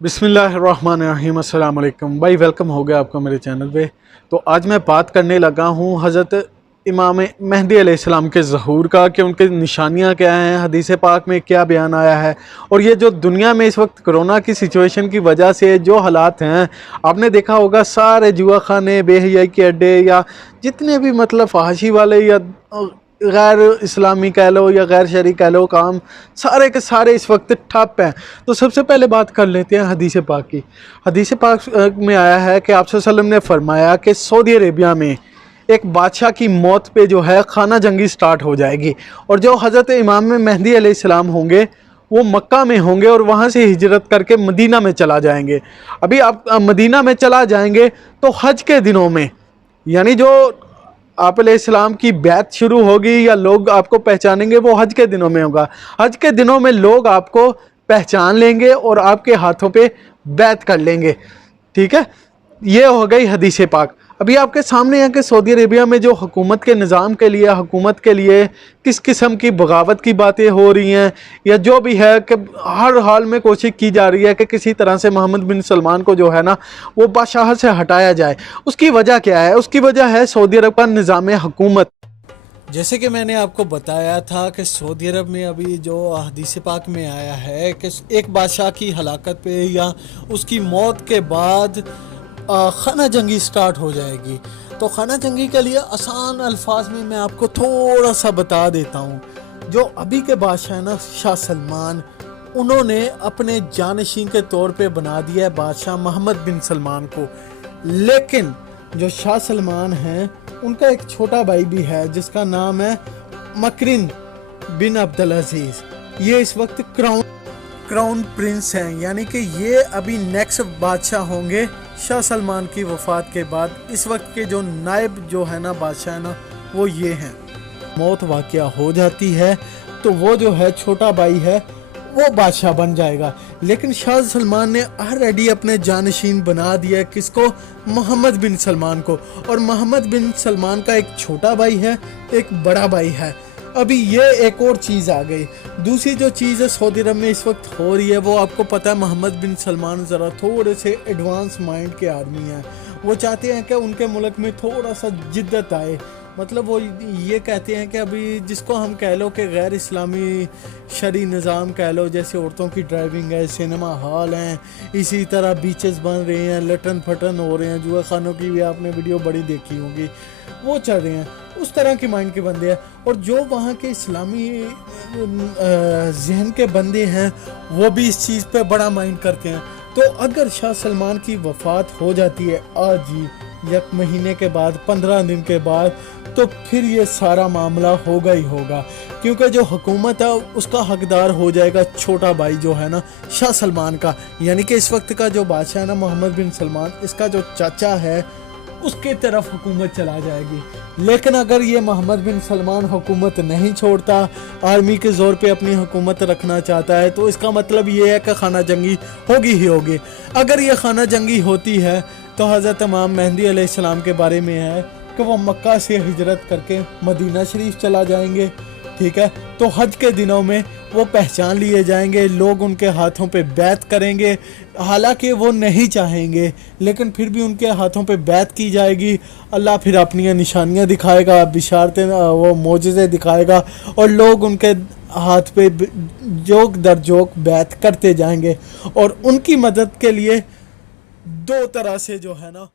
बिस्मिल्लाहिर्रहमानिर्रहीम, अस्सलाम वालेकुम भाई, वेलकम हो गया आपका मेरे चैनल पे। तो आज मैं बात करने लगा हूँ हज़रत इमाम मेहदी अलैहिस्सलाम के ज़हूर का, कि उनकी निशानियाँ क्या हैं, हदीस पाक में क्या बयान आया है। और ये जो दुनिया में इस वक्त कोरोना की सिचुएशन की वजह से जो हालात हैं, आपने देखा होगा सारे जुआ खाने, बेहयाई के अड्डे, या जितने भी मतलब फहाशी वाले या गैर इस्लामी कह लो या गैर शरई कह लो काम, सारे के सारे इस वक्त ठप हैं। तो सबसे पहले बात कर लेते हैं हदीस पाक की। हदीस पाक में आया है कि आप सल्लल्लाहु अलैहि वसल्लम ने फरमाया कि सऊदी अरेबिया में एक बादशाह की मौत पे जो है खाना जंगी स्टार्ट हो जाएगी, और जो हज़रत इमाम मेहदी अलैहिस्सलाम होंगे वो मक्का में होंगे और वहाँ से हिजरत करके मदीना में चला जाएंगे। अभी आप मदीना में चला जाएंगे तो हज के दिनों में, यानी जो आप अलैहिस्सलाम की बैत शुरू होगी या लोग आपको पहचानेंगे, वो हज के दिनों में होगा। हज के दिनों में लोग आपको पहचान लेंगे और आपके हाथों पे बैत कर लेंगे। ठीक है, ये हो गई हदीस पाक। अभी आपके सामने है कि सऊदी अरेबिया में जो हुकूमत के निज़ाम के लिए, हुकूमत के लिए किस किस्म की बगावत की बातें हो रही हैं, या जो भी है कि हर हाल में कोशिश की जा रही है कि किसी तरह से मोहम्मद बिन सलमान को जो है ना वो बादशाह से हटाया जाए। उसकी वजह क्या है? उसकी वजह है सऊदी अरब का निज़ाम हुकूमत। जैसे कि मैंने आपको बताया था कि सऊदी अरब में अभी जो हदीस पाक में आया है कि एक बादशाह की हलाकत पे या उसकी मौत के बाद खाना जंगी स्टार्ट हो जाएगी। तो खाना जंगी के लिए आसान अल्फाज में मैं आपको थोड़ा सा बता देता हूँ। जो अभी के बादशाह ना शाह सलमान, उन्होंने अपने जानशीन के तौर पे बना दिया है बादशाह मोहम्मद बिन सलमान को। लेकिन जो शाह सलमान हैं उनका एक छोटा भाई भी है जिसका नाम है मकरिन बिन अब्दुल अजीज। ये इस वक्त क्राउन प्रिंस हैं, यानी कि ये अभी नेक्स्ट बादशाह होंगे शाह सलमान की वफ़ात के बाद। इस वक्त के जो नायब जो है ना बादशाह है ना, वो ये हैं। मौत वाक़या हो जाती है तो वो जो है छोटा भाई है वो बादशाह बन जाएगा। लेकिन शाह सलमान ने ऑलरेडी अपने जानशीन बना दिया किसको? मोहम्मद बिन सलमान को। और मोहम्मद बिन सलमान का एक छोटा भाई है, एक बड़ा भाई है। अभी ये एक और चीज़ आ गई। दूसरी जो चीज़ है सऊदी अरब में इस वक्त हो रही है, वो आपको पता है मोहम्मद बिन सलमान ज़रा थोड़े से एडवांस माइंड के आदमी हैं। वो चाहते हैं कि उनके मुल्क में थोड़ा सा जिद्दत आए। मतलब वो ये कहते हैं कि अभी जिसको हम कह लो कि गैर इस्लामी शरी निज़ाम कह लो, जैसे औरतों की ड्राइविंग है, सिनेमा हॉल हैं, इसी तरह बीचेस बन रहे हैं, लटन फटन हो रहे हैं, जुआ खानों की भी आपने वीडियो बड़ी देखी होगी, वो चल रहे हैं। उस तरह के माइंड के बंदे हैं। और जो वहाँ के इस्लामी जहन के बंदे हैं वो भी इस चीज़ पे बड़ा माइंड करते हैं। तो अगर शाह सलमान की वफ़ात हो जाती है आज ही, एक महीने के बाद, 15 दिन के बाद, तो फिर ये सारा मामला होगा ही होगा। क्योंकि जो हुकूमत है उसका हकदार हो जाएगा छोटा भाई जो है ना शाह सलमान का। यानी कि इस वक्त का जो बादशाह है ना मोहम्मद बिन सलमान, इसका जो चाचा है उसके तरफ हुकूमत चला जाएगी। लेकिन अगर ये मोहम्मद बिन सलमान हुकूमत नहीं छोड़ता, आर्मी के ज़ोर पे अपनी हुकूमत रखना चाहता है, तो इसका मतलब ये है कि खाना जंगी होगी ही होगी। अगर ये खाना जंगी होती है तो हज़रत इमाम मेहदी अलैहिस्सलाम के बारे में है कि वो मक्का से हिजरत करके मदीना शरीफ चला जाएंगे। ठीक है, तो हज के दिनों में वो पहचान लिए जाएंगे, लोग उनके हाथों पे बैत करेंगे। हालांकि वो नहीं चाहेंगे, लेकिन फिर भी उनके हाथों पे बैत की जाएगी। अल्लाह फिर अपनी निशानियां दिखाएगा, बिशारतें, वो मोजज़े दिखाएगा, और लोग उनके हाथ पे जोक दर जोक बैत करते जाएंगे। और उनकी मदद के लिए दो तरह से जो है ना